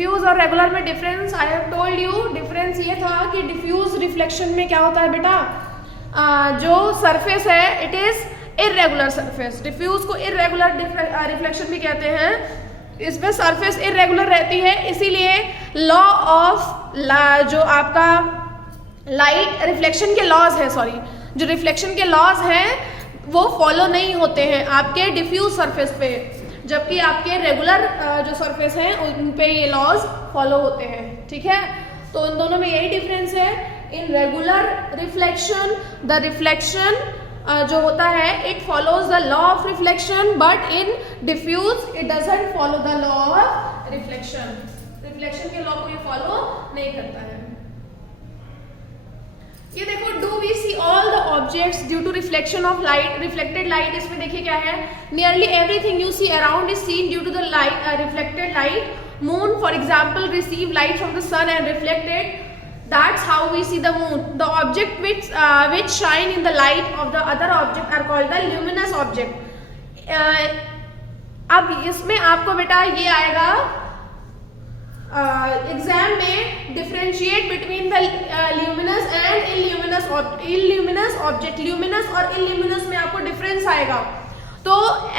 Diffuse और regular में difference I have told you. Difference ये था कि डिफ्यूज रिफ्लेक्शन में क्या होता है बेटा, जो सरफेस है it is irregular surface. Diffuse को इरेगुलर रिफ्लेक्शन भी कहते हैं। इसमें सरफेस इरेगुलर रहती है, इसीलिए लॉ ऑफ जो आपका लाइट रिफ्लेक्शन के लॉज है, सॉरी जो रिफ्लेक्शन के लॉज हैं वो फॉलो नहीं होते हैं आपके डिफ्यूज सरफेस पे, जबकि आपके रेगुलर जो सरफेस हैं उन पे ये लॉज फॉलो होते हैं। ठीक है, तो इन दोनों में यही डिफरेंस है। In regular reflection the reflection जो होता है it follows the law of reflection, but in diffuse it doesn't follow the law of reflection. Reflection के लॉ को ये फॉलो नहीं करता है। ये देखो, do we see all the objects due to reflection of light. Reflected light, इसमें देखिए क्या है, nearly everything you see around is seen due to the light reflected light. Moon for example receive light from the sun and reflected, that's how we see the moon. The object which shine in the light of the other object are called the luminous object. अब इसमें आपको बेटा ये आएगा exam में, differentiate between the luminous and illuminous object. Luminous और illuminous में आपको डिफरेंस आएगा। तो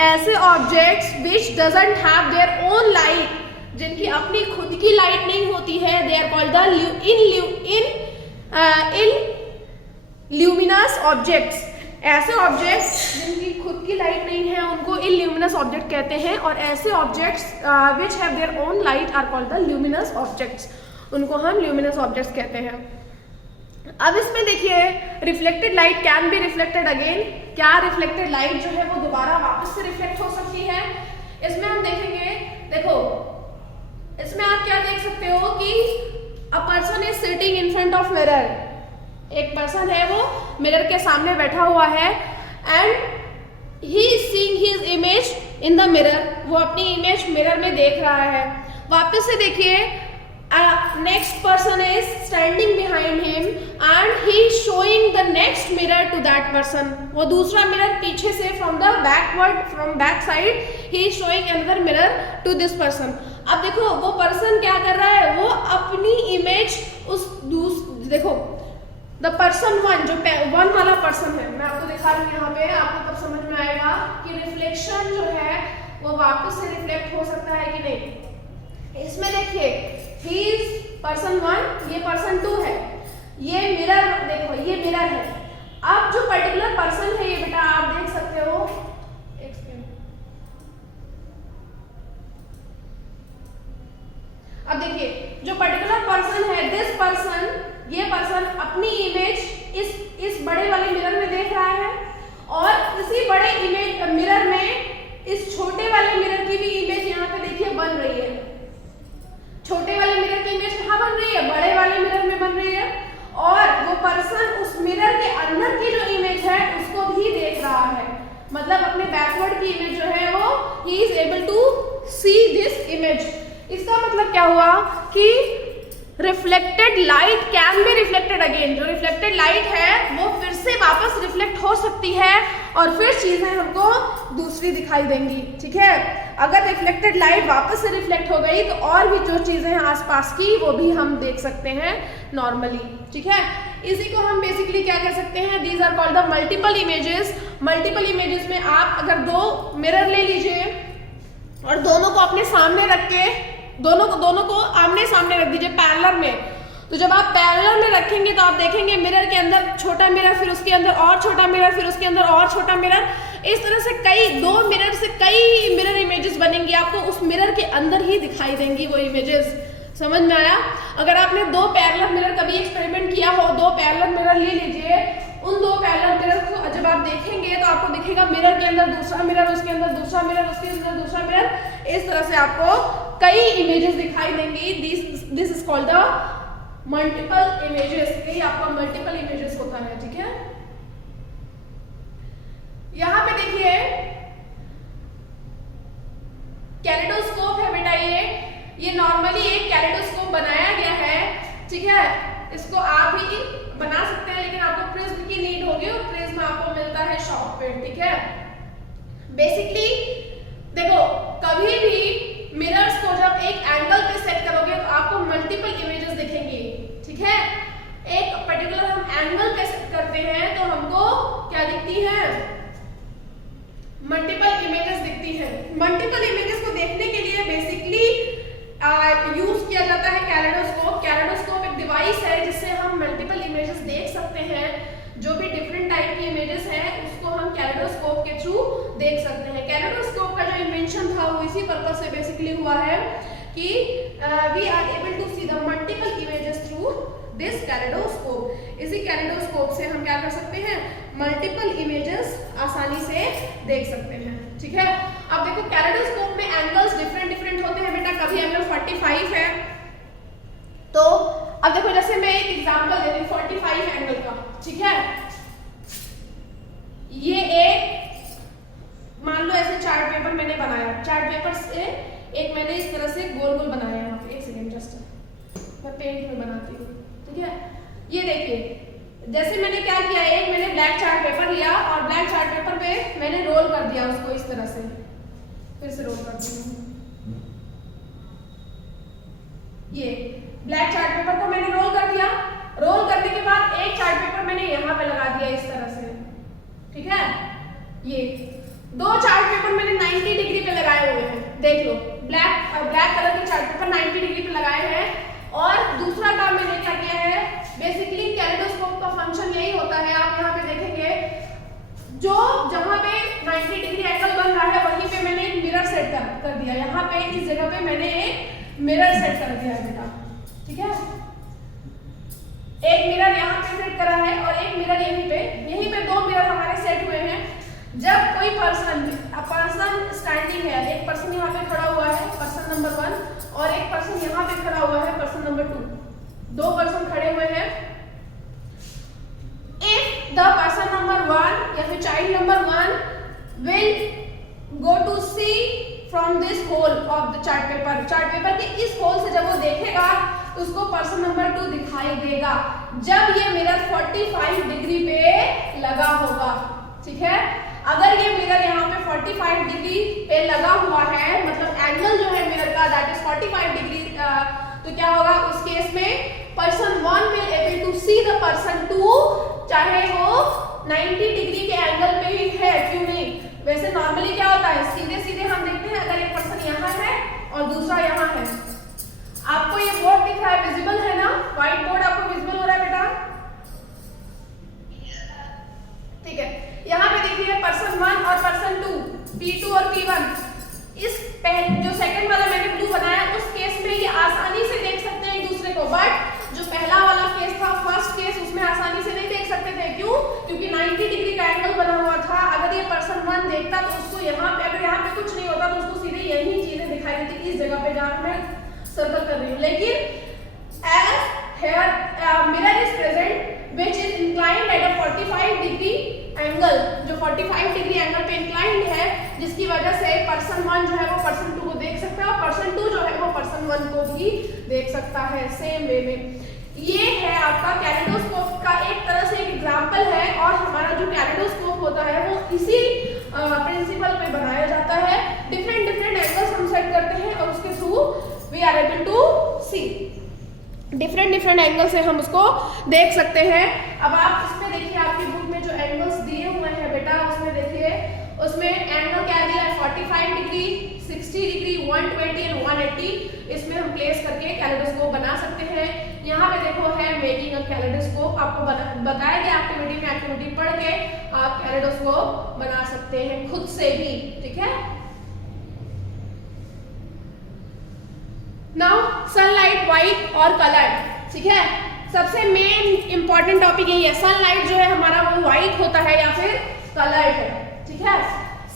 ऐसे objects which doesn't have their own light, जिनकी अपनी खुद की लाइट नहीं होती है, they are called the illuminous objects. ऐसे ऑब्जेक्ट्स जिनकी खुद की लाइट नहीं है उनको इल्यूमिनस ऑब्जेक्ट कहते हैं, और ऐसे objects which have their own light are called the luminous objects, उनको हम ल्यूमिनस ऑब्जेक्ट्स कहते हैं। अब इसमें देखिए, reflected light can be reflected again. क्या रिफ्लेक्टेड लाइट जो है वो दोबारा वापस से रिफ्लेक्ट हो सकती है? इसमें हम देखेंगे, देखो इसमें आप क्या देख सकते हो कि a person is sitting in front of mirror. एक पर्सन है वो मिरर के सामने बैठा हुआ है and he is seeing his image in the mirror. वो अपनी इमेज मिरर में देख रहा है। वापस से देखिए, next person is standing behind him and he is showing the next mirror to that person. वो दूसरा मिरर पीछे से from back side he is showing another mirror to this person. अब देखो वो पर्सन क्या कर रहा है, वो अपनी इमेज देखो द पर्सन वन, जो वन वाला पर्सन है, मैं आपको दिखा रही हूँ यहाँ पे, आपको तब समझ में आएगा कि रिफ्लेक्शन जो है वो वापस से रिफ्लेक्ट हो सकता है कि नहीं। इसमें देखिए, ही इज पर्सन वन, ये पर्सन टू है, ये मिरर देखो, ये मिरर है। अब जो पर्टिकुलर पर्सन है ये बेटा आप देख सकते हो, अब देखिए जो पर्टिकुलर पर्सन है, दिस पर्सन, ये पर्सन अपनी इमेज इस बड़े वाले मिरर में देख रहा है, और इसी बड़े इमेज मिरर में इस छोटे वाले मिरर की भी इमेज यहाँ पे देखिए बन रही है। छोटे वाले मिरर की इमेज कहाँ बन रही है? बड़े वाले मिरर में बन रही है, और वो पर्सन उस मिरर के अंदर की जो इमेज है उसको भी देख रहा है। मतलब अपने बैकवर्ड की इमेज जो है वो he is able to see this image. इसका मतलब क्या हुआ कि reflected light can be reflected again. जो रिफ्लेक्टेड लाइट है वो फिर से वापस रिफ्लेक्ट हो सकती है और फिर चीजें हमको दूसरी दिखाई देंगी। ठीक है, अगर रिफ्लेक्टेड लाइट वापस से रिफ्लेक्ट हो गई तो और भी जो चीजें हैं आसपास की वो भी हम देख सकते हैं नॉर्मली। ठीक है, इसी को हम बेसिकली क्या कह सकते हैं, these are called the multiple images. Multiple images में आप अगर दो मिरर ले लीजिए और दोनों को अपने सामने रख के दोनों को आमने सामने रख दीजिए पैरेलल में। तो जब आप पैरेलल में रखेंगे तो आप देखेंगे मिरर के अंदर छोटा मिरर, फिर उसके अंदर और छोटा मिरर, फिर उसके अंदर और छोटा मिरर। इस तरह से दो मिरर से कई मिरर इमेजेस बनेंगी, आपको उस मिरर के अंदर ही दिखाई देंगी वो इमेजेस। समझ में आया? अगर आपने दो पैरेलल मिरर कभी एक्सपेरिमेंट किया हो, दो पैरेलल मिरर ले लीजिए, उन दो पैरेलल मिरर को जब आप देखेंगे तो आपको दिखेगा मिरर के अंदर दूसरा मिरर, उसके अंदर दूसरा मिरर, उसके अंदर दूसरा मिरर। इस तरह से आपको कई इमेजेस दिखाई देंगी। This is called the multiple images. यही आपका मल्टीपल इमेजेस होता है। ठीक है, यहां पे देखिए कैलेडोस्कोप है बेटा। ये नॉर्मली एक कैलेडोस्कोप बनाया गया है। ठीक है, इसको आप ही बना सकते हैं, लेकिन आपको प्रिज्म की नीड होगी और प्रिज्म आपको मिलता है शॉप पे। ठीक है, बेसिकली देखो कभी भी मिरर्स को जब एक एंगल पे सेट करोगे दिखती हैं, मल्टीपल इमेजेस दिखती हैं। मल्टीपल इमेजेस को देखने के लिए बेसिकली यूज किया जाता है कैलेडोस्कोप। कैलेडोस्कोप एक डिवाइस है जिससे हम मल्टीपल इमेजेस देख सकते हैं। जो भी डिफरेंट टाइप की इमेजेस हैं उसको हम कैलेडोस्कोप के थ्रू देख सकते हैं। कैलेडोस्कोप का जो इन्वेंशन था वो इसी पर्पज से बेसिकली हुआ है कि we are able to see the multiple images through this kaleidoscope. इसी कैलेडोस्कोप से हम क्या कर सकते हैं, मल्टीपल इमेजेस आसानी से देख सकते हैं। ठीक है, अब देखो कैलेडोस्कोप में एंगल्स डिफरेंट होते हैं बेटा। कभी एंगल 45 है, तो अब देखो जैसे मैं एक एग्जांपल देती हूँ 45 एंगल का। ठीक है, ये एक मान लो ऐसे चार्ट पेपर मैंने बनाया, चार्ट पेपर से एक मैंने इस तरह से गोल गोल बनाया। यहाँ पे एक सेकेंड जस्ट मैं पेंट में बनाती हूँ। ठीक है, ये देखिए जैसे मैंने क्या किया, एक मैंने ब्लैक चार्ट पेपर लिया और ब्लैक चार्ट पेपर पे मैंने रोल कर दिया उसको इस तरह से। फिर से रोल कर दिया, ये ब्लैक चार्ट पेपर को मैंने रोल कर दिया। रोल करने के बाद एक चार्ट पेपर मैंने यहाँ पे लगा दिया इस तरह से। ठीक है, ये दो चार्ट पेपर मैंने 90 डिग्री पे लगाए हुए हैं। देख लो, ब्लैक कलर के चार्ट पेपर 90 डिग्री पे लगाए हैं। और दूसरा काम मैंने क्या किया है, बेसिकली कैलेडोस्कोप का फंक्शन यही होता है। आप यहाँ पे देखेंगे जो जहां पे 90 डिग्री एंगल बन रहा है वहीं पे मैंने एक मिरर सेट कर दिया। यहाँ पे इस जगह पे मैंने एक मिरर सेट कर दिया है बेटा। ठीक है, एक मिरर यहाँ पे सेट करा है और एक मिरर यहीं पे दो मिरर हमारे सेट हुए हैं। जब कोई पर्सन स्टैंडिंग है, एक पर्सन यहाँ पे खड़ा हुआ है, पर्सन नंबर 1, और एक पर्सन यहाँ पे खड़ा हुआ है, पर्सन नंबर 2। दो पर्सन खड़े हुए हैं। इफ द पर्सन नंबर 1 या फिर child number 1 will go to see from this hole of the chart paper के इस होल से जब वो देखेगा तो उसको पर्सन नंबर 2 दिखाई देगा जब ये मिरर 45 डिग्री पे लगा होगा। ठीक है, अगर ये मिरर यहाँ पे 45 डिग्री पे लगा हुआ है, मतलब एंगल जो है मिरर का दैट इज 45 डिग्री, तो क्या होगा उस केस में person 1 will able to see the person 2, चाहे वो 90 डिग्री के एंगल पे ही है क्यों नहीं। वैसे नॉर्मली क्या होता है, सीधे सीधे हम देखते हैं अगर एक पर्सन यहाँ है और दूसरा यहाँ है। आपको ये बोर्ड दिख रहा है, विजिबल है ना, व्हाइट बोर्ड आपको विजिबल हो रहा है बेटा। ठीक है, यहाँ पे देखिए पर्सन 1 और पर्सन 2, P2 और P1। इस जो सेकंड वाला मैंने ब्लू बनाया उस केस में ये आसानी से देख सकते हैं एक दूसरे को, बट जो पहला वाला केस था, फर्स्ट केस, उसमें आसानी से नहीं देख सकते थे। क्यों? क्योंकि 90 डिग्री का एंगल बना हुआ था। अगर ये पर्सन 1 देखता तो उसको यहाँ पे, अगर यहाँ पे कुछ नहीं होता तो उसको सीधे यही चीजें दिखाई देती इस जगह पे जहाँ मैं सर्कल कर रही हूँ। लेकिन as here mirror is present which is inclined at a 45 degree angle, जो 45 डिग्री एंगल पे इंक्लाइंड है, जिसकी वजह से पर्सन 1 जो है वो पर्सन 2 को देख सकता है और पर्सन 2 जो है वो पर्सन 1 को भी देख सकता है सेम वे में। ये है आपका कैलेडोस्कोप का एक तरह से एक एग्जांपल है। और हमारा जो कैलेडोस्कोप होता है वो इसी प्रिंसिपल पे बनाया जाता है। डिफरेंट एंगल्स हम सेट करते हैं और उसके through we are able to see different angle से हम उसको देख सकते हैं। अब आप इसमें देखिए, आपकी बुक में जो एंगल्स दिए हुए हैं बेटा, उसमें देखिए, उसमें एंगल क्या दिया है, 45 डिग्री, 60 डिग्री, 120 एंड 180। इसमें हम प्लेस करके कैलेडोस्कोप बना सकते हैं। यहाँ पे देखो है मेकिंग अ कैलेडोस्कोप, आपको बताया गया एक्टिविटी में, एक्टिविटी पढ़ के आप कैलेडोस्कोप बना सकते हैं खुद से भी। ठीक है, नाउ सनलाइट व्हाइट और कलर्ड। ठीक है, सबसे मेन इंपॉर्टेंट टॉपिक यही है, सनलाइट जो है हमारा वो व्हाइट होता है या फिर कलर्ड है। ठीक है,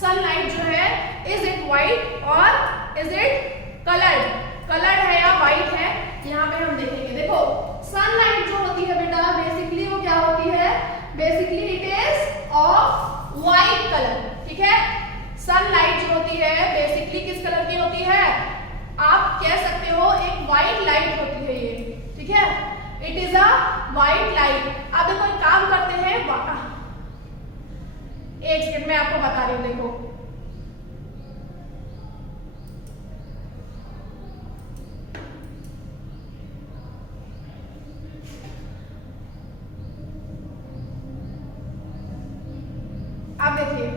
सनलाइट जो है इज इट व्हाइट और इज इट कलर्ड, कलर्ड है या व्हाइट है, यहाँ पे हम देखेंगे। देखो सनलाइट जो होती है बेटा बेसिकली वो क्या होती है, basically it is of white colour. ठीक है, सनलाइट जो होती है बेसिकली किस कलर की होती है, आप कह सकते हो एक व्हाइट लाइट होती है ये। ठीक है, it is a white light. अब देखो एक काम करते हैं, एक सेकंड में आपको बता रही हूँ। देखो देखिए,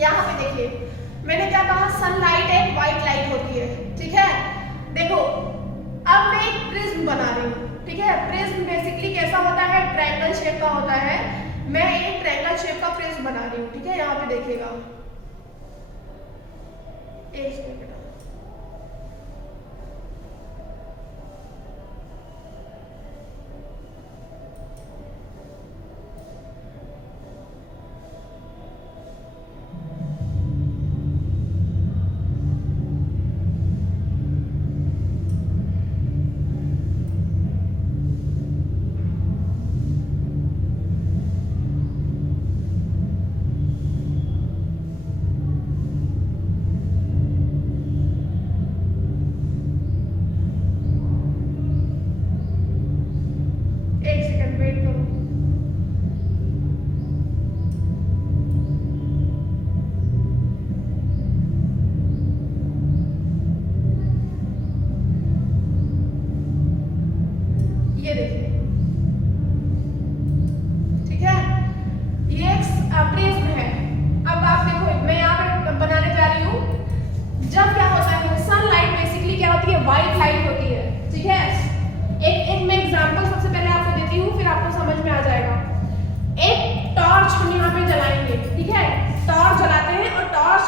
यहाँ पे देखिए मैंने क्या कहा, सनलाइट एक व्हाइट लाइट होती है, ठीक है। देखो अब मैं एक प्रिज्म बना रही हूँ, ठीक है। प्रिज्म बेसिकली कैसा होता है, ट्रायंगल शेप का होता है। मैं एक ट्रायंगल शेप का प्रिज्म बना रही हूँ, ठीक है। यहाँ पे देखिएगा, एक सेकंड बेटा,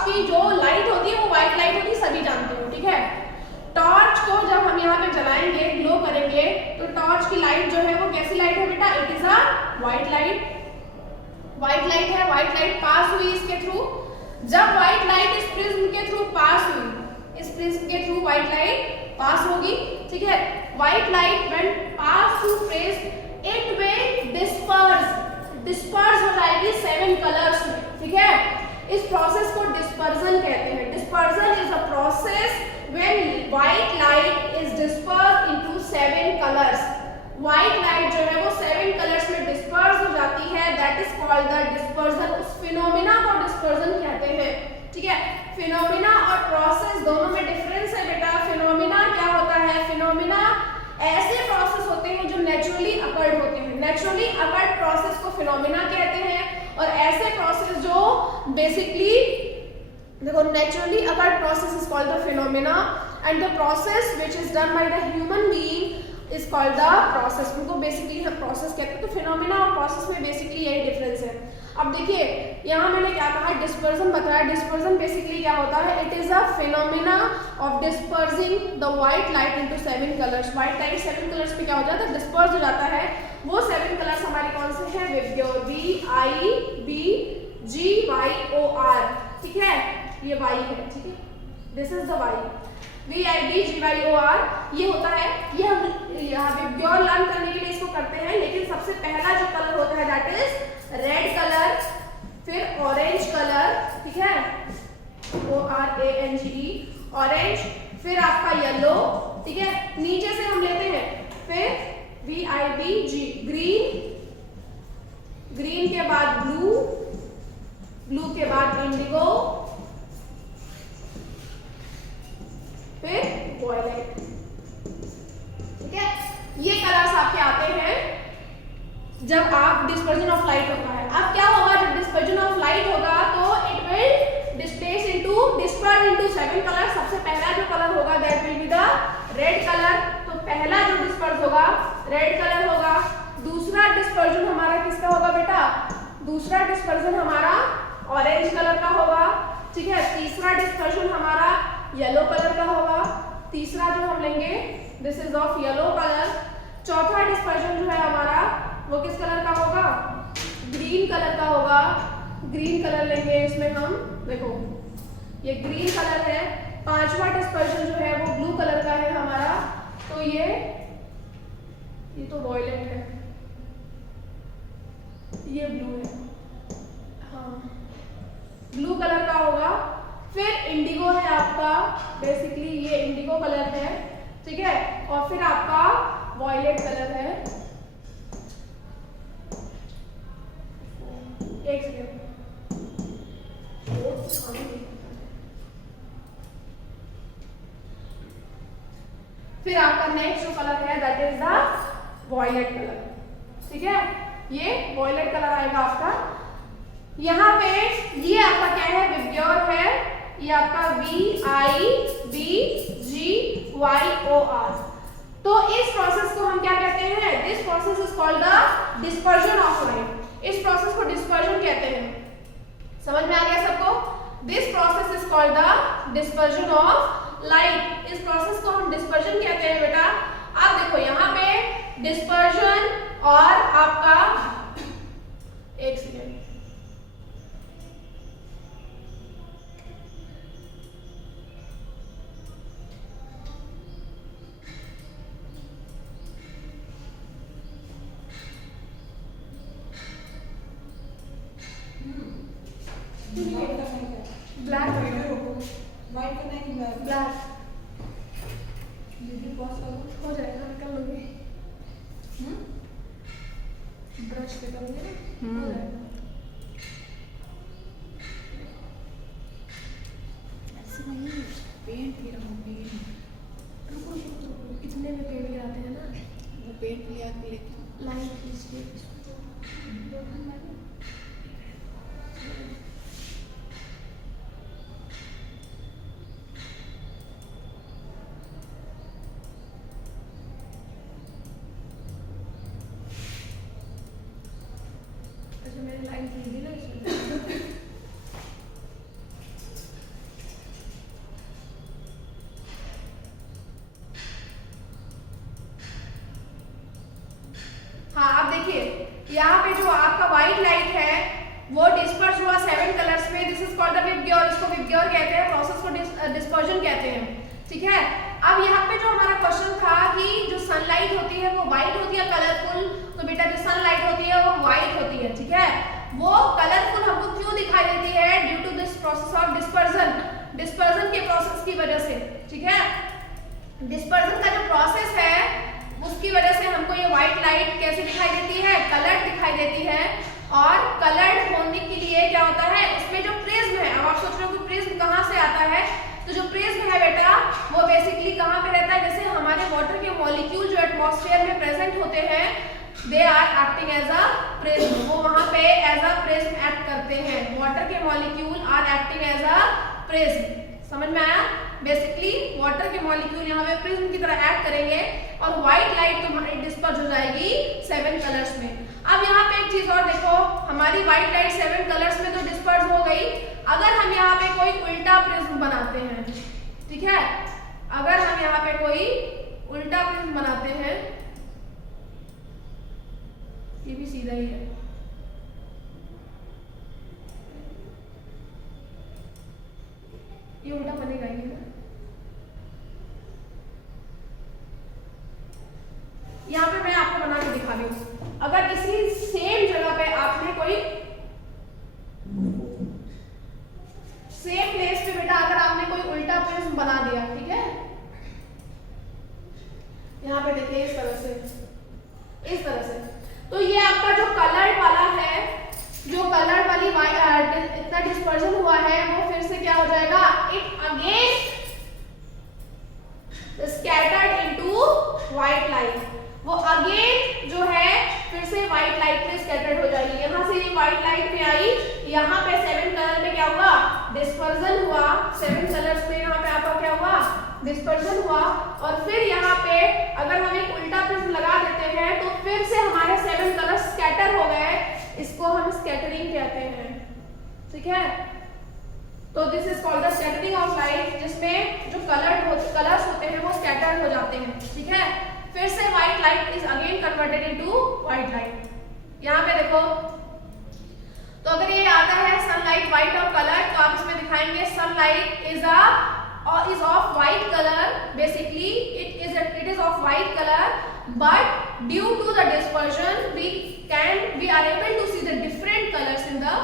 की जो लाइट होती है वो व्हाइट लाइट होती है, सभी जानते हो, ठीक है। टॉर्च को जब हम यहाँ पे जलाएंगे, ग्लो करेंगे, तो टॉर्च की लाइट जो है वो कैसी लाइट है बेटा, it is a white light. White light है, व्हाइट लाइट पास हुई इसके थ्रू। जब व्हाइट लाइट इस प्रिज्म के थ्रू पास हुई, इस प्रिज्म के थ्रू व्हाइट लाइट पास होगी, ठीक है। White light when pass through prism it will disperse हो जाएगी 7 कलर्स में, ठीक है। इस प्रोसेस को डिस्पर्जन कहते हैं। Dispersion is a process when white light is disperse into 7 colours. White light जो है वो 7 कलर्स में डिस्पर्स हो जाती है, that is called the dispersion. उस फिनोमिना को डिस्पर्जन कहते हैं, ठीक है। फिनोमिना और प्रोसेस दोनों में डिफरेंस है बेटा। फिनोमिना क्या होता है, फिनोमिना ऐसे प्रोसेस होते हैं जो नेचुरली अकर्ड होते हैं। नेचुरली अकर्ड प्रोसेस को फिनोमिना कहते हैं, और ऐसे प्रोसेस जो बेसिकली देखो naturally occurred process is called the phenomena, and the process which is done by the human being is called the process. उनको बेसिकली हम प्रोसेस कहते हैं। तो फिनोमिना और प्रोसेस में बेसिकली यही डिफरेंस है। अब देखिए यहाँ मैंने क्या कहा, डिस्पर्जन बताया। डिस्पर्जन बेसिकली क्या होता है, it is a phenomena of dispersing the white light into 7 colours. White light 7 colours पे क्या हो जाता है, डिस्पर्स हो जाता है। वो 7 कलर्स हमारे कौन से हैं, विब्ग्योर, VIBGYOR, ठीक है। ये Y है, ठीक है, this is the Y, VIBGYOR ये होता है। ये हम यहाँ विब्ग्योर लर्न करने के लिए इसको करते हैं, लेकिन सबसे पहला जो कलर होता है दैट इज रेड कलर, फिर ऑरेंज कलर, ठीक है, ORANGE ऑरेंज, फिर आपका येलो, ठीक है। नीचे से हम लेते हैं फिर VIBG ग्रीन, ग्रीन के बाद ब्लू, ब्लू के बाद इंडिगो, फिर वॉयलेट, ठीक है। ये कलर्स आपके आते हैं जब आप डिस्पर्जन ऑफ लाइट होता है। अब क्या होगा, जब डिस्पर्जन ऑफ लाइट होगा तो it will disperse into 7 colour. सबसे पहला जो कलर होगा that will be the red colour. तो पहला जो डिस्पर्स होगा रेड कलर होगा। दूसरा डिस्पर्जन हमारा किसका होगा बेटा, दूसरा डिस्पर्जन हमारा ऑरेंज कलर का होगा, ठीक है। तीसरा डिस्पर्जन हमारा येलो कलर का होगा। तीसरा जो हम लेंगे this is of yellow colour. चौथा डिस्पर्जन जो है हमारा वो किस कलर का होगा, ग्रीन कलर का होगा। ग्रीन कलर लेंगे इसमें हम, देखो ये ग्रीन कलर है। पांचवा डिस्पर्जन जो है वो ब्लू कलर का है हमारा, तो ये तो वॉयलेट है, ये ब्लू है, हाँ ब्लू कलर का होगा। फिर इंडिगो है आपका, बेसिकली ये इंडिगो कलर है, ठीक है। और फिर आपका वॉयलेट कलर है। एक सेकेंड, फिर आपका नेक्स्ट जो कलर है that is the violet colour, ठीक है, ये वॉयलेट कलर आएगा आपका। यहाँ पे ये आपका क्या है, विबग्योर है, ये आपका VIBGYOR। तो इस प्रोसेस को हम क्या कहते हैं, this process is called the dispersion of light. इस प्रोसेस को डिस्पर्जन कहते हैं। समझ में आ गया सबको? This process is called the dispersion of light. इस प्रोसेस को हम डिस्पर्जन कहते हैं बेटा। आप देखो यहाँ पे डिस्पर्जन और आपका, एक सेकेंड, ब्लैक वाइट करना है कि ब्लैक हो जाएगा, निकल लोगे, ब्रश से करोगे ना, हो जाएगा। ऐसे नहीं, पेंट गिरा, पेंट रुको रुको रुको, इतने में पेड़ गिराते हैं ना, वो पेंट लिया के लेके लाइन खींचिए। अच्छा मैंने लाइन खींच दी ना इसमें। हाँ आप देखिए यहाँ पे जो आपका व्हाइट लाइट है वो डिस्पर्स हुआ 7 कलर्स में। This is called the VIBGYOR. इसको विबग्योर कहते हैं, प्रोसेस को डिस्पर्जन कहते हैं, ठीक है। अब यहाँ पे जो हमारा क्वेश्चन था कि जो सनलाइट होती है वो व्हाइट होती है कलरफुल, तो बेटा जो सनलाइट होती है वो व्हाइट होती है, ठीक है। वो कलरफुल हमको क्यों दिखाई देती है, due to this process of dispersion, dispersion के प्रोसेस की वजह से, ठीक है। डिस्पर्जन का जो प्रोसेस है उसकी वजह से हमको ये व्हाइट लाइट कैसे दिखाई देती है, कलर्ड दिखाई देती है। और कलर्ड होने के लिए क्या होता है, उसमें जो प्रिज्म है, अब आप सोच रहे हो कि प्रिज्म कहाँ से आता है, तो जो प्रिज्म है बेटा वो बेसिकली कहाँ पे रहता है, जैसे हमारे वाटर के मॉलिक्यूल जो एटमॉस्फेयर में प्रेजेंट होते हैं, they are acting as a prism, वो वहाँ पे एज अ प्रिज्म एक्ट करते हैं। वाटर के molecule are acting as a prism, समझ में आया? बेसिकली वाटर के मॉलिक्यूल यहाँ पे प्रिज्म की तरह एक्ट करेंगे और व्हाइट लाइट तुम्हारी डिस्पर्स हो जाएगी 7 कलर्स में। अब यहाँ पे एक चीज और देखो, हमारी व्हाइट लाइट 7 कलर्स में तो डिस्पर्स हो गई। अगर हम यहाँ पे कोई उल्टा प्रिज्म बनाते हैं, ठीक है, अगर हम यहाँ पे कोई उल्टा प्रिज्म बनाते हैं, ये भी सीधा ही है, ये उल्टा बनेगा ही ना। यहाँ पे मैं आपको बना के दिखा रही हूँ। अगर इसी सेम जगह पे आपने कोई सेम प्लेस पे बेटा अगर आपने कोई उल्टा प्रिज्म बना दिया, ठीक है, यहाँ पे देखिए इस तरह से, इस तरह से, तो ये आपका जो कलर वाला है, जो कलर वाली इतना डिस्पर्जन हुआ है वो फिर से क्या हो जाएगा, it again scattered into white light, वो अगेन जो है फिर से व्हाइट लाइट में स्कैटर्ड हो जाएगी। यहाँ से ये व्हाइट लाइट में आई, यहाँ पे 7 कलर में क्या हुआ, डिस्पर्जन हुआ, 7 कलर्स में यहाँ पे आपका क्या हुआ, डिस्पर्जन हुआ। और फिर यहाँ पे अगर हम एक उल्टा प्रिज्म लगा देते हैं तो फिर से हमारे 7 कलर्स स्कैटर हो गए, इसको हम स्कैटरिंग कहते हैं, ठीक है। तो this is called the scattering of light, जिसमें जो कलर्स होते हैं वो स्कैटर्ड हो जाते हैं, ठीक है। फिर से white light is again converted into white light. यहाँ पे देखो, तो अगर ये आता है सनलाइट व्हाइट ऑफ कलर, तो आप इसमें दिखाएंगे sunlight is of white color, basically it is of white color, but due to the dispersion we are able to see the different colors in the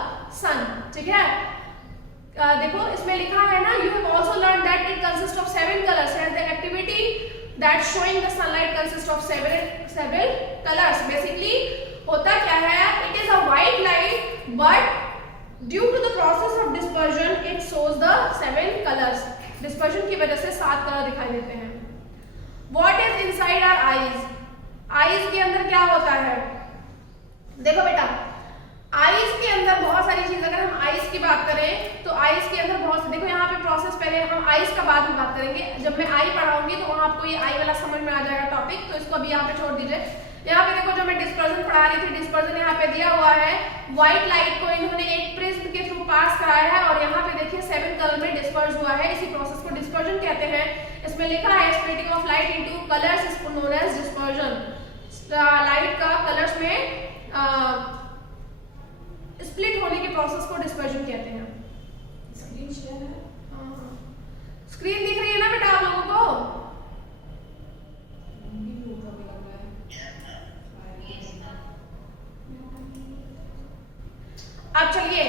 sun, ठीक है। देखो इसमें लिखा है ना, you have also learned that it consists of 7 colors and the activity that showing the sunlight consists of several colors। Basically होता क्या है, it is a white light but due to the process of dispersion it shows the 7 colors। Dispersion की वजह से 7 colour दिखाई देते हैं। What is inside our eyes, eyes के अंदर क्या होता है? देखो बेटा, आईज के अंदर बहुत सारी चीज, अगर हम आईज की बात करें तो आईज के अंदर बहुत, देखो यहाँ पे प्रोसेस, पहले हम आईज का बाद में बात करेंगे, जब मैं आई पढ़ाऊंगी तो वहां आपको ये आई वाला समझ में आ जाएगा टॉपिक, तो इसको अभी यहाँ पे छोड़ दीजिए। यहाँ पे देखो, जो मैं डिस्पर्जन पढ़ा रही थी, डिस्पर्जन यहाँ पे दिया हुआ है, व्हाइट लाइट को इन्होंने एक प्रिज्म के थ्रू पास कराया है और यहाँ पे देखिए 7 कलर में डिस्पर्स हुआ है, इसी प्रोसेस को डिस्पर्जन कहते हैं। इसमें लिखा है splitting of light into colours is known as dispersion, light का कलर्स में स्प्लिट होने के प्रोसेस को डिस्पर्जन कहते हैं। स्क्रीन शेयर है, स्क्रीन दिख रही है ना बेटा आप लोगों को? अब चलिए,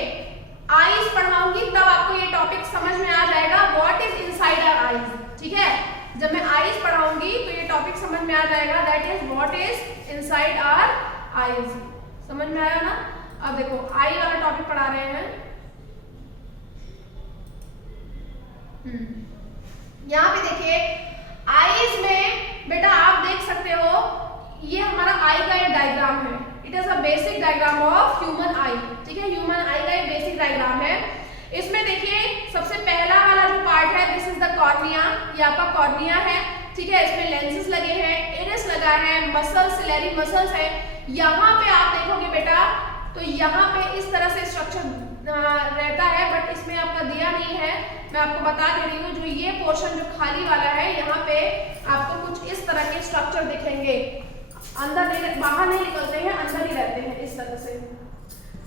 आईज पढ़ाऊंगी तब आपको ये टॉपिक समझ में आ जाएगा, what is inside our eyes, ठीक है? जब मैं आईज पढ़ाऊंगी तो ये टॉपिक समझ में आ जाएगा, that is what is inside our eyes. समझ में आया ना? अब देखो, आई वाला टॉपिक पढ़ा रहे हैं। यहाँ पे देखिए, आईज में बेटा आप देख सकते हो, ये हमारा आई का एक डायग्राम है, it is a basic diagram of human आई, ठीक है? ह्यूमन आई का एक बेसिक डायग्राम है। इसमें देखिए, सबसे पहला वाला जो पार्ट है, दिस इज द कॉर्निया, ये आपका कॉर्निया है, ठीक है? इसमें लेंसेस लगे हैं, इरिस लगा है, मसल्स, सिलेरी मसल्स है। यहाँ पे आप देखोगे बेटा, तो यहाँ पे इस तरह से स्ट्रक्चर रहता है, बट इसमें आपका दिया नहीं है, मैं आपको बता दे रही हूँ। जो ये पोर्शन जो खाली वाला है, यहाँ पे आपको कुछ इस तरह के स्ट्रक्चर दिखेंगे, अंदर नहीं, बाहर नहीं निकलते हैं, अंदर ही रहते हैं, इस तरह से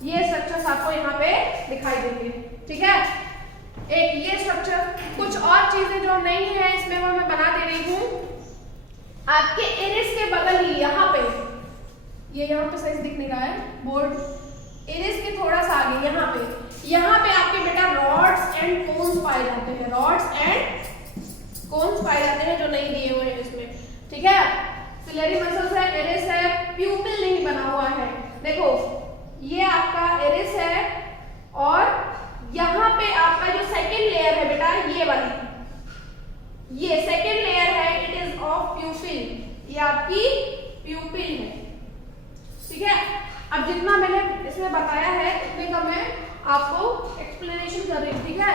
ये स्ट्रक्चर्स आपको यहाँ पे दिखाई देंगे, ठीक है? एक ये स्ट्रक्चर, कुछ और चीजें जो नहीं है इसमें वो मैं बना दे रही हूँ। आपके इरिस के बगल ही यहाँ पे, ये यहाँ पे साइज दिख नहीं रहा है बोर्ड, इरिस के थोड़ा सा आगे यहाँ पे आपके बेटा रॉड्स एंड कोन्स पाए जाते हैं, रॉड्स एंड कोन्स पाए जाते हैं, जो नहीं दिए हुए हैं इसमें, ठीक है? सिलेरी मसल्स है, इरिस है, प्यूपिल नहीं बना हुआ है। देखो, ये आपका इरिस है और यहाँ पे आपका जो सेकेंड लेयर है बेटा, ये वाली, ये सेकेंड लेयर है, इट इज ऑफ प्यूपिल, ये आपकी प्यूपिल है, ठीक है? अब जितना मैंने इसमें बताया है उतने का मैं आपको एक्सप्लेनेशन कर रही हूँ, ठीक है?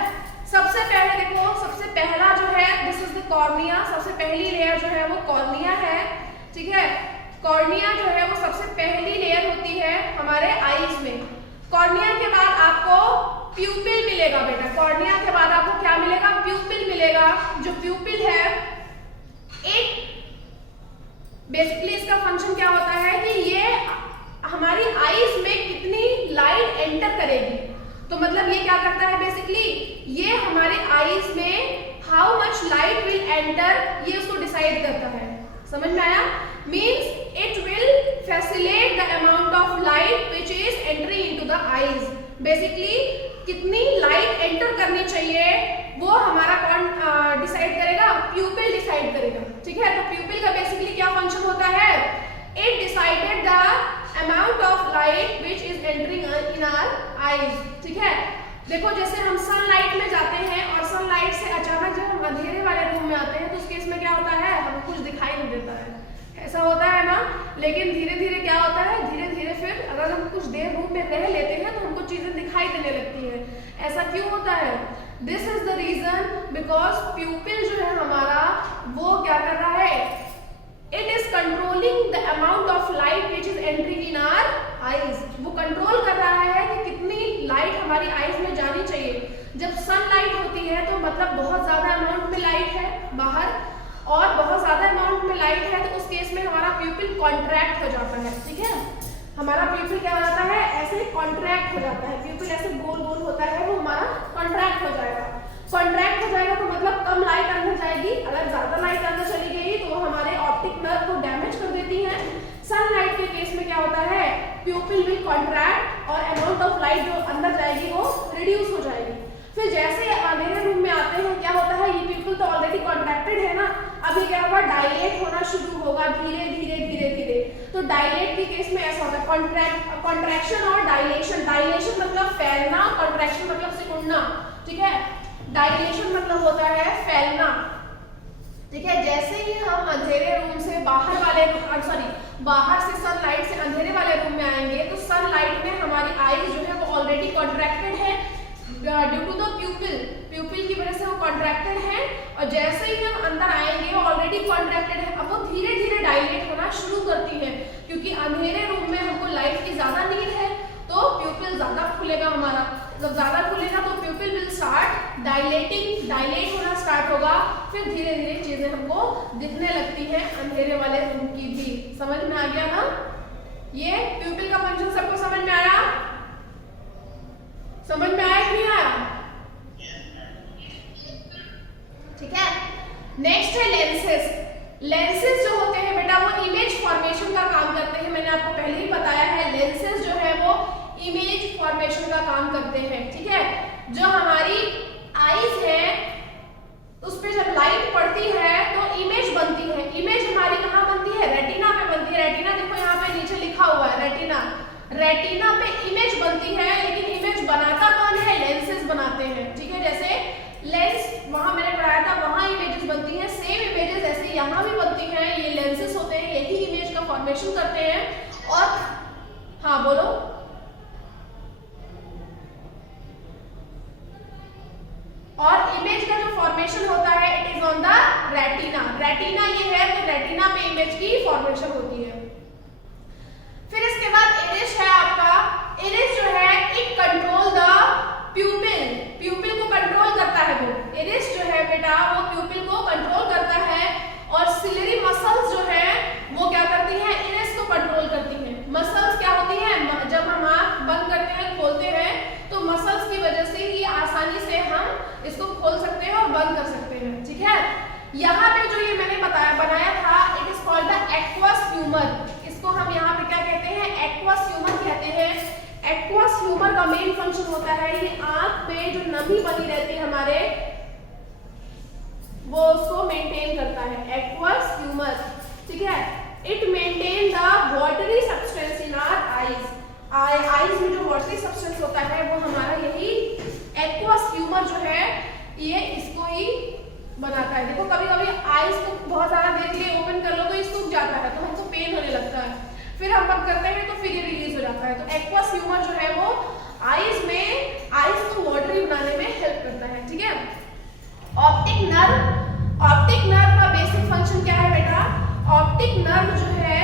सबसे पहले देखो, सबसे पहला जो है, दिस इज द कॉर्निया, सबसे पहली लेयर जो है वो कॉर्निया है, ठीक है? कॉर्निया जो है वो सबसे पहली लेयर होती है हमारे आईज में। कॉर्निया के बाद आपको प्यूपिल मिलेगा बेटा, कॉर्निया के बाद आपको क्या मिलेगा? प्यूपिल मिलेगा। जो प्यूपिल है, एक बेसिकली इसका फंक्शन क्या होता है कि ये हमारी आईज में कितनी लाइट एंटर करेगी, तो मतलब ये क्या करता है बेसिकली, ये हमारे आईज में how much light will enter, ये उसको डिसाइड करता है। समझ में आया? Means it will facilitate the amount of light which is entry into the eyes. Basically कितनी लाइट एंटर करनी चाहिए वो हमारा कौन डिसाइड करेगा? प्यूपिल डिसाइड करेगा, ठीक है? तो प्यूपिल का बेसिकली क्या फंक्शन होता है? It decided the amount of light which is entering in our eyes, ठीक है? देखो, जैसे हम सनलाइट में जाते हैं और सनलाइट से अचानक जब हम अंधेरे वाले रूम में आते हैं तो उस केस में क्या होता है? हमें कुछ दिखाई नहीं देता है, ऐसा होता है ना? लेकिन धीरे धीरे क्या होता है, धीरे धीरे फिर अगर हम कुछ देर रूम में रह लेते हैं तो हमको चीजें दिखाई देने लगती है। ऐसा क्यों होता है? This is the reason because pupil जो है हमारा वो क्या कर रहा है? It is controlling the amount of light which is entering in our eyes. वो कंट्रोल कर रहा है कि कितनी लाइट हमारी आईज में जानी चाहिए। जब सनलाइट होती है तो मतलब बहुत ज्यादा अमाउंट में लाइट है बाहर और बहुत ज्यादा अमाउंट में लाइट है, तो उस केस में हमारा प्यूपिल कॉन्ट्रैक्ट हो जाता है, ठीक है? हमारा प्यूपिल क्या हो जाता है? ऐसे कॉन्ट्रैक्ट हो जाता है, प्यूपिल ऐसे गोल गोल होता है, वो हमारा कॉन्ट्रैक्ट हो जाएगा। कॉन्ट्रैक्ट हो जाएगा तो मतलब कम लाइट अंदर जाएगी, अगर ज्यादा लाइट अंदर चली गई तो हमारे ऑप्टिक नर्व को डैमेज कर देती है। सनलाइट के केस में क्या होता है? प्यूपिल विल कॉन्ट्रैक्ट और अमाउंट ऑफ लाइट जो अंदर जाएगी वो रिड्यूस हो जाएगी। फिर जैसे अंधेरे रूम में आते हैं क्या होता है? ये प्यूपिल तो ऑलरेडी कॉन्ट्रैक्टेड है ना, अभी क्या होगा? डायलेट होना शुरू होगा धीरे धीरे धीरे धीरे। तो डायलेट के केस में ऐसा होता है, कॉन्ट्रैक्शन और डायलेशन। डायलेशन मतलब फैलना, कॉन्ट्रैक्शन मतलब सिकुड़ना, ठीक है? डायलेशन मतलब होता है फैलना, ठीक है, जैसे ही हम अंधेरे रूम से बाहर से सनलाइट से अंधेरे वाले रूम में आएंगे तो सनलाइट में हमारी आईज जो है वो ऑलरेडी कॉन्ट्रैक्टेड है ड्यू टू द प्यूपिल की वजह से वो कॉन्ट्रैक्टेड है, और जैसे ही हम अंदर आएंगे वो ऑलरेडी कॉन्ट्रैक्टेड है, अब वो धीरे धीरे डायलेट होना शुरू करती है, क्योंकि अंधेरे रूम में हमको लाइट की ज्यादा नीड है तो प्यूपिल ज्यादा खुलेगा हमारा, जब ज्यादा खुलेगा तो प्यूपिल विल स्टार्ट डायलेट होना स्टार्ट होगा, फिर धीरे धीरे चीजें हमको दिखने लगती है अंधेरे वाले रूम की भी। समझ में आ गया ना? ये प्यूपिल का फंक्शन सबको समझ में आया? समझ में आया कि नहीं आया? ठीक है, नेक्स्ट है लेंसेज। लेंसेज जो होते हैं बेटा वो इमेज फॉर्मेशन का काम करते हैं, मैंने आपको पहले ही बताया है। लेंसेज जो है वो इमेज फॉर्मेशन का काम करते हैं। ठीक है, जो हमारी आईज है उस पे जब लाइट पड़ती है तो इमेज बनती है। इमेज हमारी कहाँ बनती है? रेटिना पे बनती है। रेटिना देखो यहाँ पे नीचे लिखा हुआ है रेटिना। रेटिना पे इमेज बनती है, लेकिन इमेज बनाता कौन है? लेंसेज बनाते हैं। ठीक है, जैसे लेंस वहां मैंने पढ़ाया था वहां इमेजेस बनती हैं, सेम इमेजेस ऐसे यहाँ भी बनती हैं। ये लेंसेज होते हैं, यही इमेज का फॉर्मेशन करते हैं। और हाँ बोलो, और इमेज का जो फॉर्मेशन होता है it is on the retina. Retina ये है तो रेटिना पे इमेज की फॉर्मेशन होती है। फिर इसके बाद इरिस है आपका। इरिस जो है इट कंट्रोल द प्यूपिल। प्यूपिल को कंट्रोल करता है वो। इरिस जो है बेटा वो प्यूपिल को कंट्रोल करता है, और सिलरी मसल्स जो है वो क्या करती है? इरिस को कंट्रोल करती है। मसल्स क्या होती है? जब हम आंख बंद करते हैं खोलते हैं तो मसल्स की वजह से ये आसानी से हम इसको खोल सकते हैं और बंद कर सकते हैं। ठीक है, यहाँ पे जो ये मैंने बनाया था it is called the aqueous humour. इसको हम यहाँ पे क्या कहते हैं? एक्वस ह्यूमर कहते हैं। एक्वस ह्यूमर का मेन फंक्शन होता है ये आंख में जो नमी बनी रहती है हमारे वो उसको मेंटेन करता है। एक्वस ह्यूमर, ठीक है, it maintain the watery substance in our eyes. Eyes में जो वाटरी सब्सटेंस होता है वो हमारा यही एक्वस ह्यूमर जो है ये इसको ही बनाता है। देखो कभी कभी आईज को बहुत ज्यादा देर के लिए ओपन कर लो तो ये सूख जाता है तो हमको पेन होने लगता है, फिर हम बंद करते हैं तो फिर ये रिलीज हो जाता है। तो एक्वस ह्यूमर जो है वो आईज को वाटरी बनाने में हेल्प करता है। ठीक है, ऑप्टिक नर्व का बेसिक फंक्शन क्या है बेटा? ऑप्टिक नर्व जो है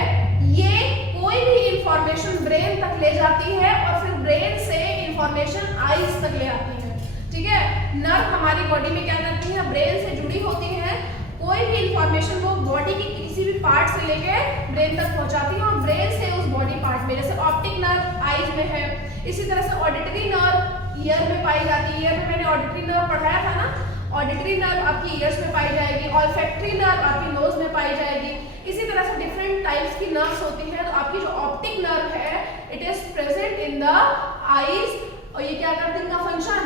ये कोई भी इंफॉर्मेशन ब्रेन तक ले जाती है और फिर ब्रेन से इंफॉर्मेशन आईज तक ले आती है। ठीक है, नर्व हमारी बॉडी में क्या करती है? ब्रेन से जुड़ी होती है। कोई भी इंफॉर्मेशन वो बॉडी के किसी भी पार्ट से लेके ब्रेन तक पहुंचाती है और ब्रेन से उस बॉडी पार्ट में, जैसे ऑप्टिक नर्व आईज में है, इसी तरह से ऑडिटरी नर्व ईयर में पाई जाती है। ईयर में मैंने ऑडिटरी नर्व पढ़ाया था ना, ऑडिटरी नर्व आपकी ईयर्स में पाई जाएगी, ऑल्फैक्टरी नर्व आपकी नोज में पाई जाएगी। इसी तरह से डिफरेंट टाइप्स की नर्व्स होती है। तो आपकी जो ऑप्टिक नर्व है it is present in the eyes, और ये क्या करती है? इनका function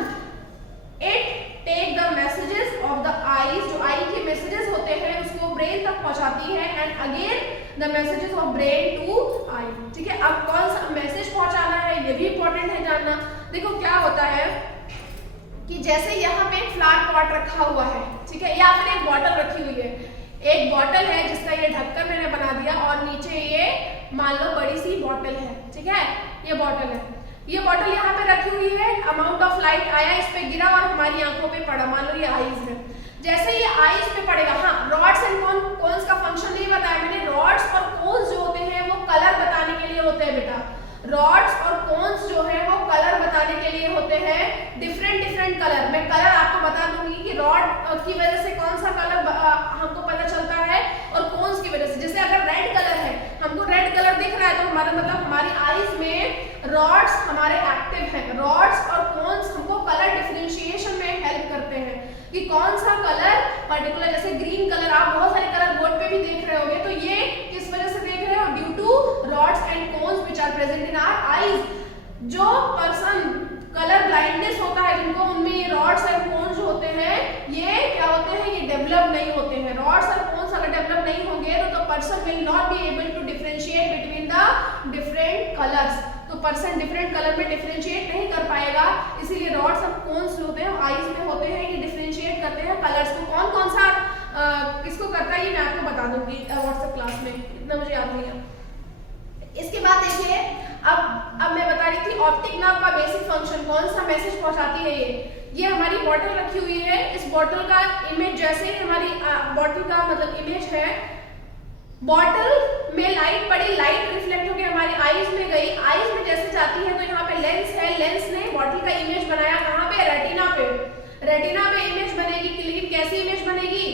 it take the messages of the eyes, जो आई के मैसेजेस होते हैं उसको ब्रेन तक पहुंचाती है, and again the messages of brain to eye. ठीक है, अब कौन सा मैसेज पहुंचाना है ये भी इंपॉर्टेंट है जानना। देखो क्या होता है कि जैसे यहाँ पे एक फ्लावर पॉट रखा हुआ है, ठीक है, या फिर एक बॉटल रखी हुई है। एक बॉटल है जिसका ये ढक्कन मैंने बना दिया और नीचे ये मान लो बड़ी सी बॉटल है। ठीक है, ये बॉटल है, ये बॉटल यहाँ पे रखी हुई है। अमाउंट ऑफ लाइट आया, इस पे गिरा और हमारी आंखों पे पड़ा, मान लो ये आईज है। जैसे ये आईज पे पड़ेगा, हाँ रॉड्स एंड कोन्स का फंक्शन नहीं बताया मैंने। रॉड्स और कोन्स जो होते हैं वो कलर बताने के लिए होते हैं बेटा। रॉड्स और कोन्स जो है वो कलर बताने के लिए होते हैं, डिफरेंट कलर। मैं कलर आपको बता दूंगी कि रॉड की वजह से कौन सा कलर हमको पता चलता है और कोन्स की वजह से। जैसे अगर रेड कलर है, हमको रेड कलर दिख रहा है तो हमारा मतलब हमारी आईज में रॉड्स हमारे एक्टिव हैं। रॉड्स और कोन्स हमको कलर डिफरेंशिएशन में हेल्प करते हैं कि कौन सा कलर पर्टिकुलर, जैसे ग्रीन कलर आप बहुत सारे कलर बोर्ड पे भी देख रहे होंगे, तो ये किस वजह से देख रहे हो? Due to rods and cones which are present in our eyes. जो पर्सन कलर ब्लाइंडनेस होता है जिनको, उनमें रॉड्स एंड कोन्स जो होते हैं ये क्या होते हैं? ये डेवलप नहीं होते हैं। रॉड्स और कोन्स अगर डेवलप नहीं होंगे तो person will not be able to differentiate between the different colours. तो पर्सन डिफरेंट कलर में डिफरेंशिएट नहीं कर पाएगा, इसीलिए रॉड्स और कोन्स होते हैं आईज में होते हैं, ये डिफरेंशिएट करते हैं कलर्स को। कौन कौन सा किसको करता है ये मैं आपको बता दूंगी व्हाट्सएप क्लास में, इतना मुझे याद नहीं है। इसके बाद देखिए अब मैं बता रही थी ऑप्टिक नर्व का बेसिक फंक्शन, कौन सा मैसेज पहुंचाती है ये हमारी बॉटल रखी हुई है। इस बॉटल का इमेज जैसे ही हमारी बॉटल का मतलब इमेज है, बॉटल में लाइट पड़ी, लाइट रिफ्लेक्ट होकर हमारी आईज में गई, आईज में जैसे जाती है तो यहाँ पे लेंस है, लेंस ने बॉटल का इमेज बनाया कहाँ पे, रेटिना पे। रेटिना पे इमेज बनेगी, लेकिन कैसी इमेज बनेगी,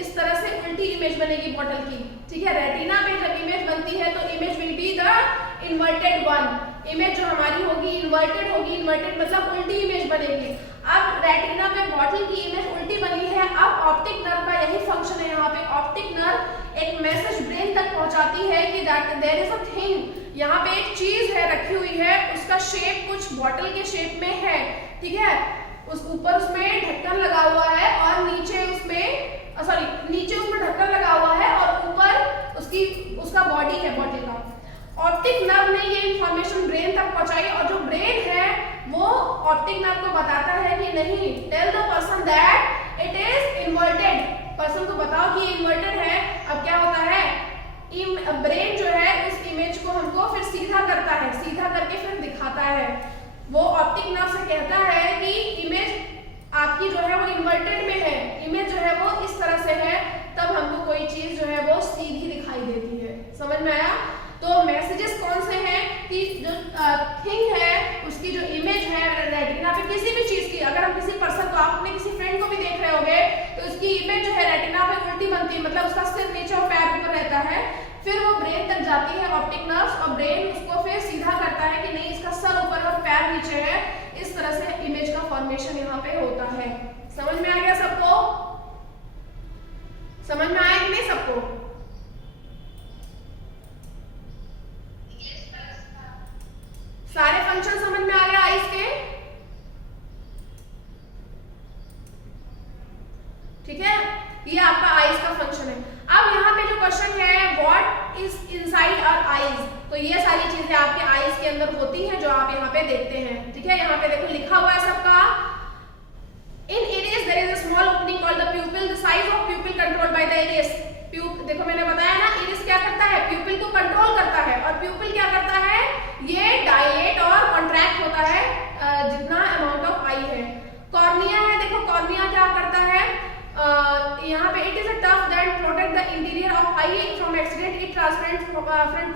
इस तरह से उल्टी इमेज बनेगी बॉटल की, ठीक है। रेटिना पे जब इमेज बनती है तो image will be the inverted one, image जो हमारी होगी इन्वर्टेड होगी, इन्वर्टेड मतलब उल्टी इमेज बनेगी। अब रेटिना पे बॉटल की इमेज उल्टी बनी है, अब ऑप्टिक नर्व का यही फंक्शन है यहाँ पे। ऑप्टिक नर्व एक मैसेज ब्रेन तक पहुंचाती है कि that there is a thing, यहाँ पे एक चीज है रखी हुई है, उसका शेप कुछ बॉटल के शेप में है, ठीक है। उस ऊपर उसमें ढक्कन लगा हुआ है और नीचे उसमें नीचे उसमें ढक्कन लगा हुआ है और ऊपर उसका बॉडी है बॉटल का। ऑप्टिक नर्व ने ये इंफॉर्मेशन ब्रेन तक पहुंचाई और जो ब्रेन है वो ऑप्टिक नर्व को बताता है कि नहीं, tell the person that it is inverted, person को बताओ कि ये इन्वर्टेड है। अब क्या होता है, ब्रेन जो है उस इमेज को हमको फिर सीधा करता है, सीधा करके फिर दिखाता है। वो ऑप्टिक नर्व से कहता है कि इमेज आपकी जो है वो इन्वर्टेड में है, इमेज जो है वो इस तरह से है, तब हमको कोई चीज जो है वो सीधी दिखाई देती है। समझ में आया? तो मैसेजेस कौन से हैं कि जो थिंग है उसकी जो इमेज है रेटिना पे किसी भी चीज की, अगर हम किसी पर्सन को, आप अपने किसी फ्रेंड को भी देख रहे होंगे तो उसकी इमेज जो है रेटिना पे उल्टी बनती है, मतलब उसका सिर नीचे और पैर ऊपर रहता है, फिर वो ब्रेन तक जाती है ऑप्टिक नर्व्स और ब्रेन उसको फिर सीधा करता है कि नहीं इसका सर ऊपर और पैर नीचे है। इस तरह से इमेज का फॉर्मेशन यहाँ पे होता है। समझ में आ गया सबको? समझ में आया कि नहीं सबको? सारे फंक्शन समझ में आ गया आइस के? ठीक है, ये आपका आइस का फंक्शन है। अब यहाँ पे जो क्वेश्चन है what is inside our eyes, तो ये सारी चीजें आपके आइज के अंदर होती हैं जो आप यहाँ पे देखते हैं, ठीक है। यहाँ पे देखो लिखा हुआ है सबका, in iris there is a small opening called the pupil, the size of pupil controlled by the iris. देखो मैंने बताया ना, इरिस क्या करता है, प्यूपिल को कंट्रोल करता है, और प्यूपिल क्या करता है, ये डायलेट और कॉन्ट्रैक्ट होता है जितना अमाउंट ऑफ आई है। कॉर्निया है, देखो कॉर्निया क्या करता है, यहाँ पे it is a tough that protect the interior of I from accident, it transparent front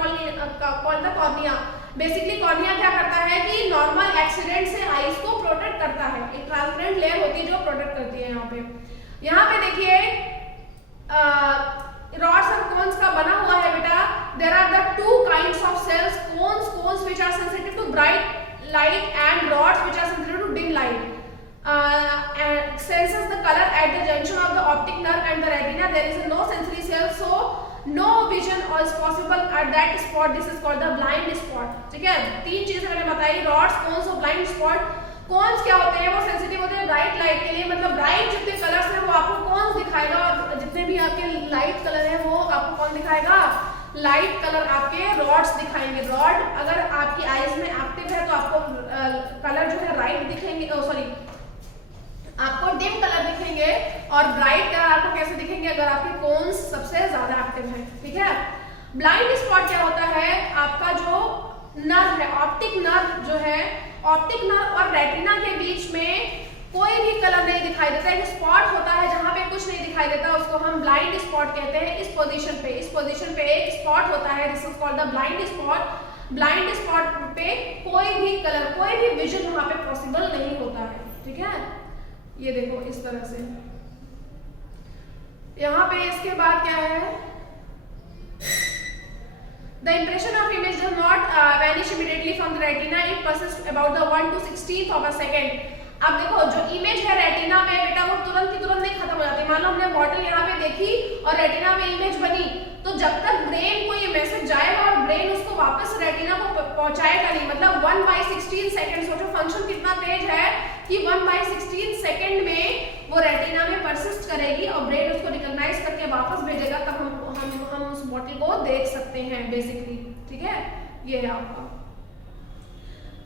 called the cornea. Basically cornea क्या करता है कि नॉर्मल एक्सीडेंट से आईज को प्रोटेक्ट करता है, एक ट्रांसपेरेंट लेयर होती है जो प्रोटेक्ट करती है। यहाँ पे देखिए रॉड्स और कोन्स का बना हुआ है बेटा। There are the two kinds of cells, cones which are sensitive to bright light and rods which are sensitive to dim light. And senses the color at the junction of the optic nerve and the retina. There is no sensory cell, so no vision is possible at that spot. This is called the blind spot. ठीक है, तीन चीजें मैंने बताई, rods, cons और blind spot. Cons क्या होते हैं, वो सेंसिटिव होते हैं ब्राइट लाइट के लिए, मतलब ब्राइट जितने कलर्स हैं वो आपको कोन्स दिखाएगा, और जितने भी आपके लाइट कलर हैं वो आपको कौन दिखाएगा, लाइट कलर आपके रॉड्स दिखाएंगे। रॉड अगर आपकी आईज में एक्टिव है तो आपको कलर जो है राइट दिखेंगे, सॉरी आपको डिम कलर दिखेंगे, और ब्राइट कलर आपको कैसे दिखेंगे, अगर आपके कोन्स सबसे ज्यादा एक्टिव है, ठीक है। ब्लाइंड स्पॉट क्या होता है, आपका जो नर्व है, ऑप्टिक नर्व जो है, ऑप्टिक नर्व और रेटिना के बीच में कोई भी कलर नहीं दिखाई देता, एक स्पॉट होता है जहां पे कुछ नहीं दिखाई देता, उसको हम ब्लाइंड स्पॉट कहते हैं। इस पोजीशन पे एक स्पॉट होता है, this is called the blind spot. Blind spot पे कोई भी कलर, कोई भी विजन वहां पे पॉसिबल नहीं होता है, ठीक है। ये देखो इस तरह से, यहाँ पे इसके बाद क्या है, the impression of image does not vanish immediately from the retina, it persists about the 1 to 16th of a second। अब देखो जो इमेज है रेटिना में बेटा वो तुरंत की तुरंत नहीं खत्म हो जाती। मान लो हमने बॉटल यहाँ पे देखी और रेटिना में इमेज बनी, तो जब तक ब्रेन को ये मैसेज जाएगा और ब्रेन उसको वापस रेटिना को पहुंचाएगा नहीं, मतलब 1/16 सेकंड। सोचो फंक्शन कितना तेज है कि 1/16 सेकंड में वो रेटिना में परसिस्ट करेगी और ब्रेन उसको रिकॉग्नाइज करके वापस भेजेगा, तब हम उस बॉटल को देख सकते हैं बेसिकली, ठीक है। ये है आपका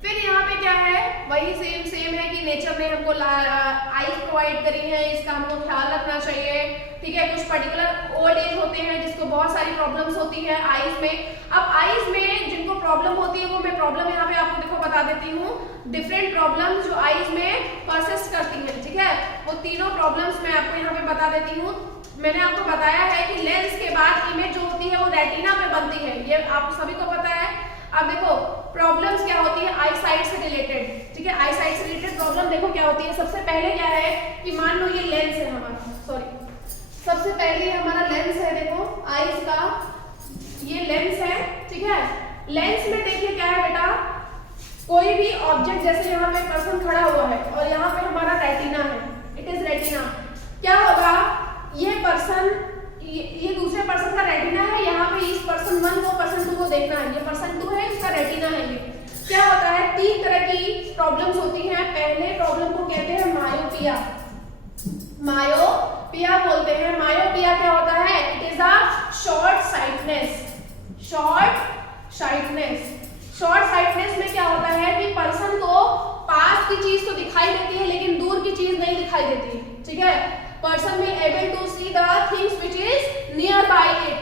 फिर यहाँ पे क्या है, वही सेम है कि नेचर ने हमको आइज प्रोवाइड करी है, इसका हमको ख्याल रखना चाहिए, ठीक है। कुछ पर्टिकुलर ओल्ड एज होते हैं जिसको बहुत सारी प्रॉब्लम्स होती है आइज में। अब आइज में जिनको प्रॉब्लम होती है वो मैं प्रॉब्लम यहाँ पे आपको देखो बता देती हूँ, डिफरेंट प्रॉब्लम जो आइज में परसिस्ट करती है, ठीक है। वो तीनों प्रॉब्लम्स मैं आपको यहाँ पे बता देती हूँ। मैंने आपको बताया है कि लेंस के बाद इमेज जो होती है वो रेटिना पे बनती है, ये आप सभी को पता है। अब देखो प्रॉब्लम्स क्या होती है आई साइट से रिलेटेड, ठीक है। आई साइट से रिलेटेड प्रॉब्लम देखो क्या होती है। सबसे पहले क्या है कि मान लो ये लेंस है हमारा, सॉरी सबसे पहले हमारा लेंस है, देखो आईज का ये लेंस है, ठीक है। लेंस में देखिए क्या है बेटा, कोई भी ऑब्जेक्ट जैसे यहाँ पे पर्सन खड़ा हुआ है और यहाँ पे हमारा रेटिना है, इट इज रेटिना। क्या होगा, ये पर्सन ये दूसरे पर्सन का रेटिना है, यहाँ पे इस पर्सन 1 को पर्सन 2 को देखना है, ये पर्सन 2 है, इसका रेटिना है। ये क्या होता है, 3 तरह की प्रॉब्लम्स होती हैं। पहले प्रॉब्लम को कहते हैं मायोपिया, मायोपिया बोलते हैं। मायोपिया क्या होता है, it is a short sightedness. Short sightedness में क्या होता है कि पर्सन को पास की चीज तो दिखाई देती है लेकिन दूर की चीज नहीं दिखाई देती, ठीक है। पर्सन में able to see the things which is near by it,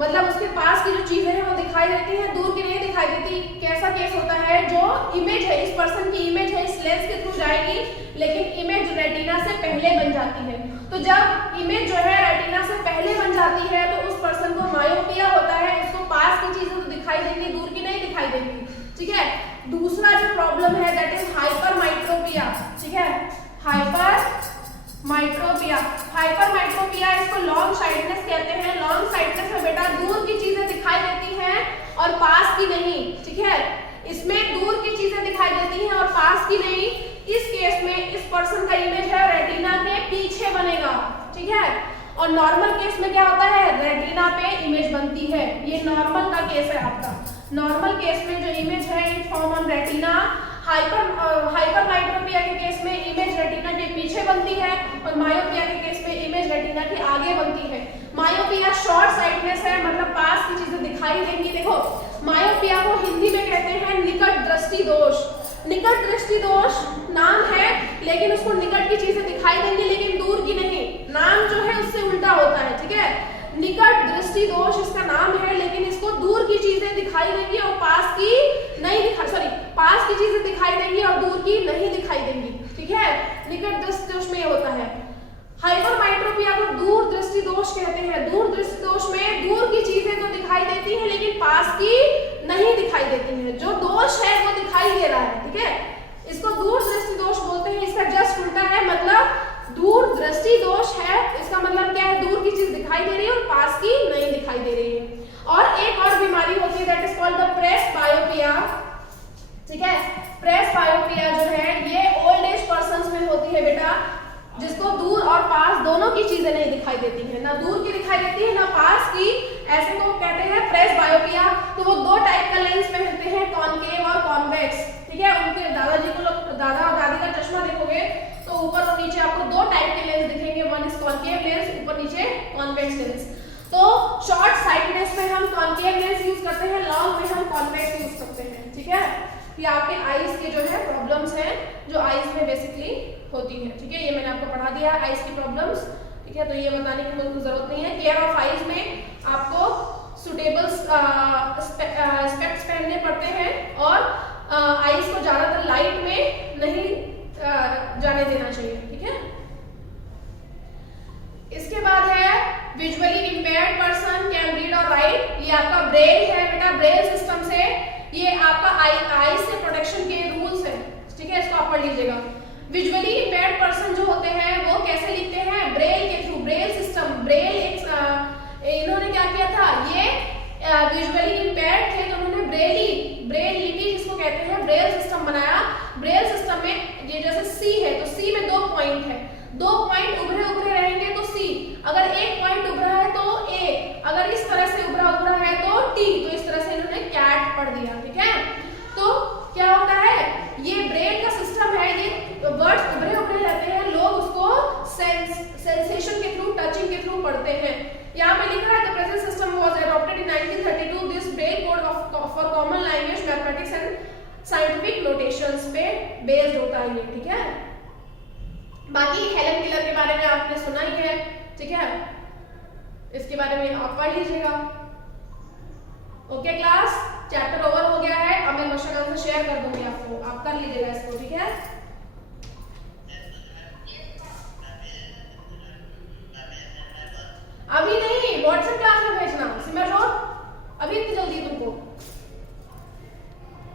मतलब उसके पास की जो चीजें हैं वो दिखाई देती हैं, दूर की नहीं दिखाई देती। कैसा केस होता है, जो इमेज है, इस पर्सन की इमेज है इस लेंस के थ्रू जाएगी लेकिन इमेज रेटिना से पहले बन जाती है। तो जब इमेज जो है रेटिना से पहले बन जाती है तो उस पर्सन को मायोपिया होता है, उसको पास की चीजें तो दिखाई देंगी, दूर की नहीं दिखाई देंगी, ठीक है। दूसरा जो प्रॉब्लम है दैट इज हाइपरमाइट्रोपिया, ठीक है। हाइपरमाइट्रोपिया इसको लॉन्ग साइटनेस कहते हैं। लॉन्ग साइटनेस में बेटा दूर की चीजें दिखाई देती हैं और पास की नहीं, ठीक है। इसमें दूर की चीजें दिखाई देती हैं और पास की नहीं। इस केस में इस पर्सन का इमेज है रेटिना के पीछे बनेगा, ठीक है। और नॉर्मल केस में क्या होता है, रेटिना पे इमेज बनती है। ये नॉर्मल का केस है आपका। नॉर्मल केस में जो इमेज है इट फॉर्म ऑन रेटिना। हाइपरमाइट्रोपिया के केस में इमेज रेटिना के पीछे बनती है और मायोपिया के केस में इमेज रेटिना के आगे बनती है। मायोपिया शॉर्ट साइटनेस है, मतलब पास की चीजें दिखाई देंगी। देखो मायोपिया को हिंदी में कहते हैं निकट दृष्टि दोष। निकट दृष्टि दोष नाम है लेकिन उसको निकट की चीजें दिखाई देंगी लेकिन दूर की नहीं। नाम जो है उससे उल्टा होता है, ठीक है। निकट दृष्टि दोष इसका नाम है लेकिन इसको दूर की चीजें दिखाई देंगी और पास की नहीं पास की चीजें दिखाई देंगी और दूर की नहीं दिखाई देंगी, ठीक है। निकट दृष्टि दोष में ये होता है। हाइपरमाइट्रोपिया को दूर दृष्टि दोष कहते हैं। दूर दृष्टि दोष में दूर की चीजें तो दिखाई देती हैं लेकिन पास की नहीं दिखाई देती हैं। जो दोष है वो दिखाई दे रहा है, ठीक है। इसको दूर दृष्टि दोष बोलते हैं। इसका जस्ट उल्टा है, मतलब दूर दृष्टि दोष है इसका मतलब क्या है, दूर की चीज दिखाई दे रही है और पास की नहीं दिखाई दे रही है। और एक और बीमारी होती है that is called the presbyopia, ठीक है। प्रेसबायोपिया जो है ये ओल्ड एज पर्संस में होती है बेटा, जिसको दूर और पास दोनों की चीजें नहीं दिखाई देती है, ना दूर की दिखाई देती है ना पास की। ऐसे को कहते हैं प्रेसबायोपिया। तो वो 2 टाइप का लेंस पहनते हैं, कॉनकेव और कॉन्वेक्स, ठीक है। उनके दादाजी को दादा और दादी का चश्मा देखोगे तो ऊपर और नीचे आपको 2 टाइप के लेंस दिखेंगे, वन इज कॉनकेव लेंस, ऊपर नीचे कॉन्वेक्स लेंस। तो शॉर्ट साइटनेस में हम कॉनकेव लेंस यूज करते हैं, लॉन्ग में हम कॉन्वेक्स यूज करते हैं, ठीक है। ये आपके आईज के जो है प्रॉब्लम्स हैं जो आईज में बेसिकली होती है, ठीक है। ये मैंने आपको पढ़ा दिया आईज की प्रॉब्लम्स, ठीक है। तो ये बताने की मुझे जरूरत नहीं है। केयर ऑफ आईज में आपको सुटेबल स्पेक्ट्स पहनने पड़ते हैं और आईज को ज्यादातर लाइट में नहीं जाने देना चाहिए, ठीक है। इसके बाद है visually impaired person can read और राइट। ये आपका ब्रेल है बेटा, ब्रेल सिस्टम से ये आपका आईज से प्रोटेक्शन के रूल्स है, ठीक है। इसको आप पढ़ लीजिएगा। विजुअली इंपेयर्ड पर्सन जो होते हैं वो कैसे लिखते हैं, ब्रेल के थ्रू। ब्रेल सिस्टम, ब्रेल एक इन्होंने क्या किया था, ये विजुअली इंपेयर्ड थे तो उन्होंने ब्रेल लिपि जिसको कहते हैं ब्रेल सिस्टम बनाया। ब्रेल सिस्टम में ये जैसे सी है तो सी में 2 पॉइंट है, 2 पॉइंट उभरे रहेंगे तो सी, अगर एक पॉइंट उभरा है तो ए, अगर इस तरह से उभरा है तो टी। तो इस तरह से इन्होंने कैट पढ़ दिया, ठीक है। तो क्या होता है, ये ब्रेल का सिस्टम है, ये वर्ड्स उभरे रहते हैं, लोग उसको सेंसेशन के थ्रू, टचिंग के थ्रू पढ़ते हैं। यहाँ पे लिखा है the present system was adopted in 1932 this Braille code for common language mathematics and scientific notations पे बेस्ड होता है ये, ठीक है। बाकी हेलन केलर के बारे में आपने सुना ही है, ठीक है, इसके बारे में आप पढ़ लीजिएगा। ओके क्लास, चैप्टर ओवर हो गया है। अब मैं क्वेश्चन आंसर शेयर कर दूंगी आपको, आप कर लीजिएगा इसको, ठीक है।